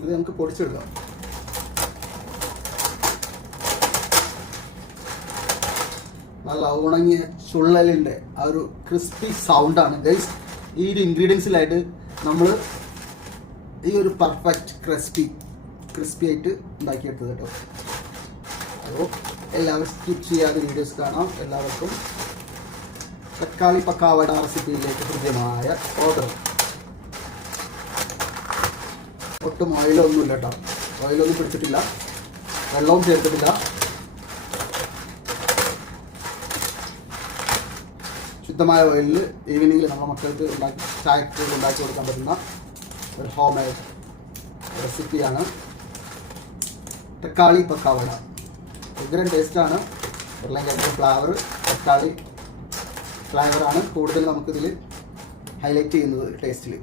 ഇത് നമുക്ക് പൊടിച്ചെടുക്കാം. നല്ല ഉണങ്ങിയ ചുള്ളലിന്റെ ആ ഒരു ക്രിസ്പി സൗണ്ടാണ്. ഗൈസ് ഈ ഒരു ഇൻഗ്രീഡിയൻസിലായിട്ട് നമ്മൾ ഈ ഒരു പെർഫെക്റ്റ് ക്രിസ്പി ക്രിസ്പി ആയിട്ട് ഉണ്ടാക്കിയെടുത്തത് കേട്ടോ. അപ്പോൾ എല്ലാവരും സ്കിപ്പ് ചെയ്യാതെ വീഡിയോസ് കാണാം. എല്ലാവർക്കും തക്കാളി പക്കാവട റെസിപ്പിയിലേക്ക് ഹൃദ്യമായ ഓർഡർ ഒട്ടും ഓയിലൊന്നുമില്ല കേട്ടോ. ഓയിലൊന്നും പിടിച്ചിട്ടില്ല. വെള്ളവും ചേർത്തിട്ടില്ല. ശുദ്ധമായ ഓയിലിൽ ഈവനിങ്ങിൽ നമ്മുടെ മക്കൾക്ക് ഉണ്ടാക്കി ചായക്ക് ഉണ്ടാക്കി കൊടുക്കാൻ പറ്റുന്ന ഒരു ഹോം മെയ്ഡ് റെസിപ്പിയാണ് തക്കാളി പക്കാവട. ഭയങ്കര ടേസ്റ്റാണ് ഉരുളൻകിഴങ്ങ് ഫ്ലേവർ തക്കാളി ഫ്ലേവറാണ് കൂടുതൽ നമുക്കിതിൽ ഹൈലൈറ്റ് ചെയ്യുന്നത് ടേസ്റ്റിൽ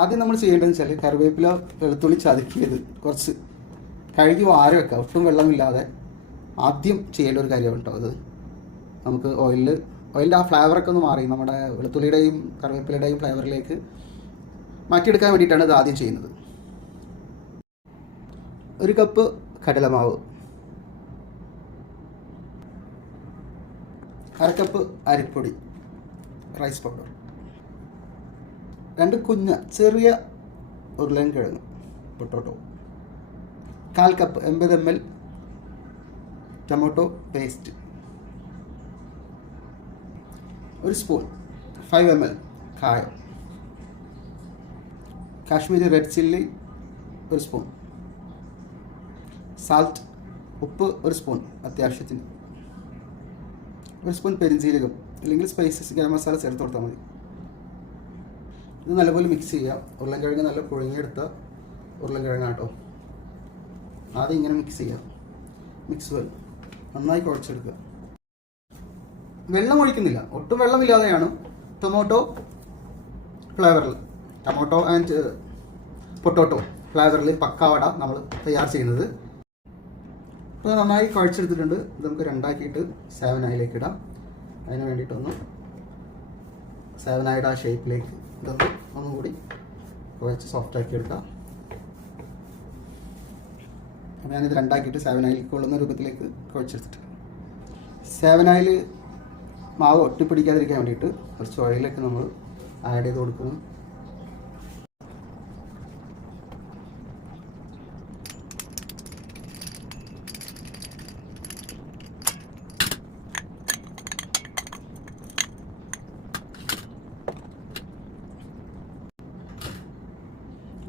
ആദ്യം നമ്മൾ ചെയ്യേണ്ടതെന്ന് വെച്ചാൽ കറിവേപ്പില വെളുത്തുള്ളി ചതുക്കിയത് കുറച്ച്. കഴുകി വാരി വെക്കുക. ഒട്ടും വെള്ളമില്ലാതെ ആദ്യം ചെയ്യേണ്ട ഒരു കാര്യമാണ് കേട്ടോ അത്. നമുക്ക് ഓയിലിൽ ഓയിലിന്റെ ആ ഫ്ലേവറൊക്കെ ഒന്ന് മാറി. നമ്മുടെ വെളുത്തുള്ളിയുടെയും കറിവേപ്പിലയുടെയും ഫ്ലേവറിലേക്ക് മാറ്റിയെടുക്കാൻ വേണ്ടിയിട്ടാണ് ഇത് ആദ്യം ചെയ്യുന്നത്. ഒരു കപ്പ് കടലമാവ് അരക്കപ്പ് അരിപ്പൊടി. റൈസ് പൗഡർ രണ്ട് കുഞ്ഞ ചെറിയ ഉരുളൻകിഴങ്ങ് പൊട്ടോട്ടോ. കാൽ കപ്പ് എൺപത് എം എൽ ടൊമാറ്റോ പേസ്റ്റ്. ഒരു സ്പൂൺ ഫൈവ് എം എൽ കായം. കാശ്മീരി റെഡ് ചില്ലി ഒരു സ്പൂൺ. സാൾട്ട് ഉപ്പ് ഒരു സ്പൂൺ അത്യാവശ്യത്തിന്. ഒരു സ്പൂൺ പെരിഞ്ചീരകം അല്ലെങ്കിൽ സ്പൈസസ് ഗരം മസാല ചേർത്ത് കൊടുത്താൽ മതി. ഇത് നല്ലപോലെ മിക്സ് ചെയ്യാം. ഉരുളൻകിഴങ്ങ് നല്ല പുഴുങ്ങിയെടുത്ത ഉരുളൻകിഴങ്ങ് കേട്ടോ ആദ്യം ഇങ്ങനെ മിക്സ് ചെയ്യാം. മിക്സ് വെൽ നന്നായി കുഴച്ചെടുക്കുക. വെള്ളം ഒഴിക്കുന്നില്ല. ഒട്ടും വെള്ളമില്ലാതെയാണ് ടൊമാറ്റോ ഫ്ലേവറിൽ ടൊമാറ്റോ ആൻഡ് പൊട്ടോട്ടോ ഫ്ലേവറിൽ പക്കാവട നമ്മൾ തയ്യാർ ചെയ്യുന്നത്. അപ്പോൾ നന്നായി കുഴച്ചെടുത്തിട്ടുണ്ട്. ഇത് നമുക്ക് രണ്ടാക്കിയിട്ട് സേവനായിലേക്ക് ഇടാം. അതിന് വേണ്ടിയിട്ടൊന്ന് ആ ഷേപ്പിലേക്ക് ഇതൊന്ന് ഒന്നും കൂടി കുഴച്ച് സോഫ്റ്റ് ആക്കി എടുക്കാം. അപ്പോൾ ഞാനിത് രണ്ടാക്കിയിട്ട് ആയിലേക്ക് കൊള്ളുന്ന രൂപത്തിലേക്ക് കുഴച്ചെടുത്തിട്ട്. സെവൻ ആയിൽ മാവ് ഒട്ടിപ്പിടിക്കാതിരിക്കാൻ വേണ്ടിയിട്ട് കുറച്ച് ഓയിലൊക്കെ നമ്മൾ ആഡ് ചെയ്ത് കൊടുക്കുന്നു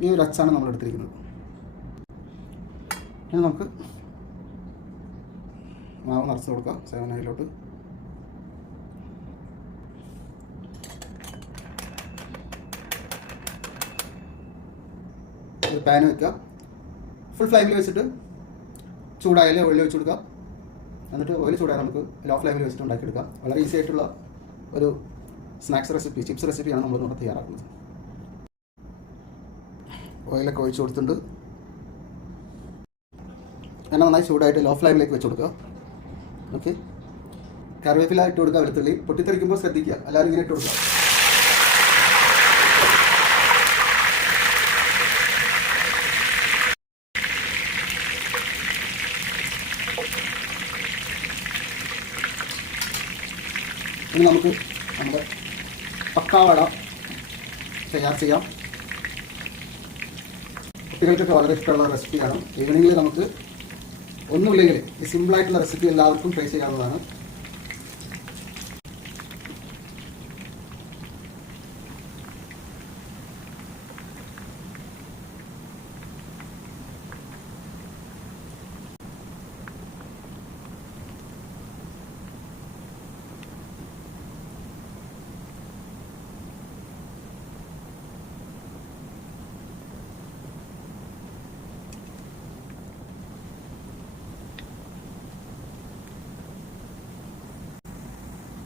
ഈ ഒരു അച്ചാണ് നമ്മൾ എടുത്തിരിക്കുന്നത്. ഇനി നമുക്ക് മാവ് നിറച്ച് കൊടുക്കാം സെവൻ ഐയിലോട്ട് ഒരു പാൻ വെക്കുക. ഫുൾ ഫ്ലൈമിൽ വെച്ചിട്ട് ചൂടായാലും ഓയിൽ വെച്ച് കൊടുക്കുക എന്നിട്ട് ഓയിൽ ചൂടായാൽ നമുക്ക് ലോ ഫ്ലൈമിൽ വെച്ചിട്ട് ഉണ്ടാക്കിയെടുക്കാം. വളരെ ഈസി ആയിട്ടുള്ള ഒരു സ്നാക്സ് റെസിപ്പി ചിപ്സ് റെസിപ്പിയാണ് നമ്മൾ ഇവിടെ തയ്യാറാക്കുന്നത്. ഓയിലൊക്കെ ഒഴിച്ച് കൊടുത്തിട്ടുണ്ട്. എണ്ണ നന്നായി ചൂടായിട്ട് ലോ ഫ്ലെയിമിലേക്ക് വെച്ച് കൊടുക്കുക. ഓക്കെ കറിവേപ്പില ഇട്ട് കൊടുക്കുക വെളുത്തുള്ളി. പൊട്ടിത്തെറിക്കുമ്പോൾ ശ്രദ്ധിക്കുക. എല്ലാവരും ഇങ്ങനെ ഇട്ട് കൊടുക്കുക. ഇനി നമുക്ക് നമ്മുടെ പക്കാവട തയ്യാർ ചെയ്യാം. കുട്ടികൾക്കൊക്കെ വളരെ ഇഷ്ടമുള്ള റെസിപ്പിയാണ് ഈവനിങ്ങിൽ നമുക്ക് ഒന്നുമില്ലെങ്കിൽ ഈ സിമ്പിളായിട്ടുള്ള റെസിപ്പി എല്ലാവർക്കും ട്രൈ ചെയ്യാവുന്നതാണ്.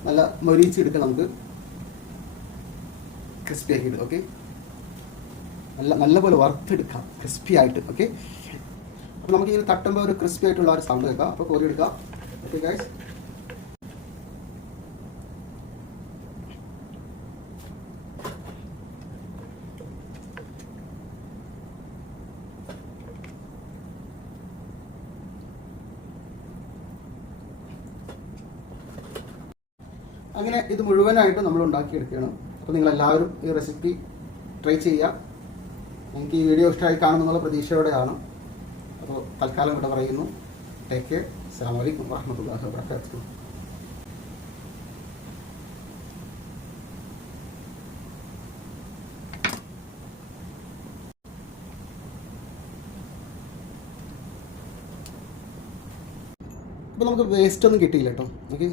നല്ല മൊരിച്ചെടുക്കാം നമുക്ക് ക്രിസ്പി ആക്കിയിട്ട് ഓക്കെ നല്ല നല്ലപോലെ വറുത്തെടുക്കാം ക്രിസ്പി ആയിട്ട് ഓക്കെ അപ്പോൾ നമുക്ക് ഇങ്ങനെ തട്ടുമ്പോൾ ഒരു ക്രിസ്പി ആയിട്ടുള്ള ഒരു സൗണ്ട് കേൾക്കാം. അപ്പോൾ കോരി എടുക്കാം. ഓക്കെ ഗൈസ് അങ്ങനെ ഇത് മുഴുവനായിട്ട് നമ്മൾ ഉണ്ടാക്കിയെടുക്കുകയാണ്. അപ്പോൾ നിങ്ങളെല്ലാവരും ഈ റെസിപ്പി ട്രൈ ചെയ്യുക. എനിക്ക് ഈ വീഡിയോ ഇഷ്ടമായി കാണുമെന്നുള്ള പ്രതീക്ഷയോടെയാണ് അപ്പോൾ തൽക്കാലം ഇവിടെ പറയുന്നു. ടേക്ക് കെയർ അസ്സാം വലൈക്കും വറഹ്മത്തുള്ളാഹി വാബർക്കാത്തു അപ്പോൾ നമുക്ക് വേസ്റ്റ് ഒന്നും കിട്ടിയില്ല കേട്ടോ. ഓക്കെ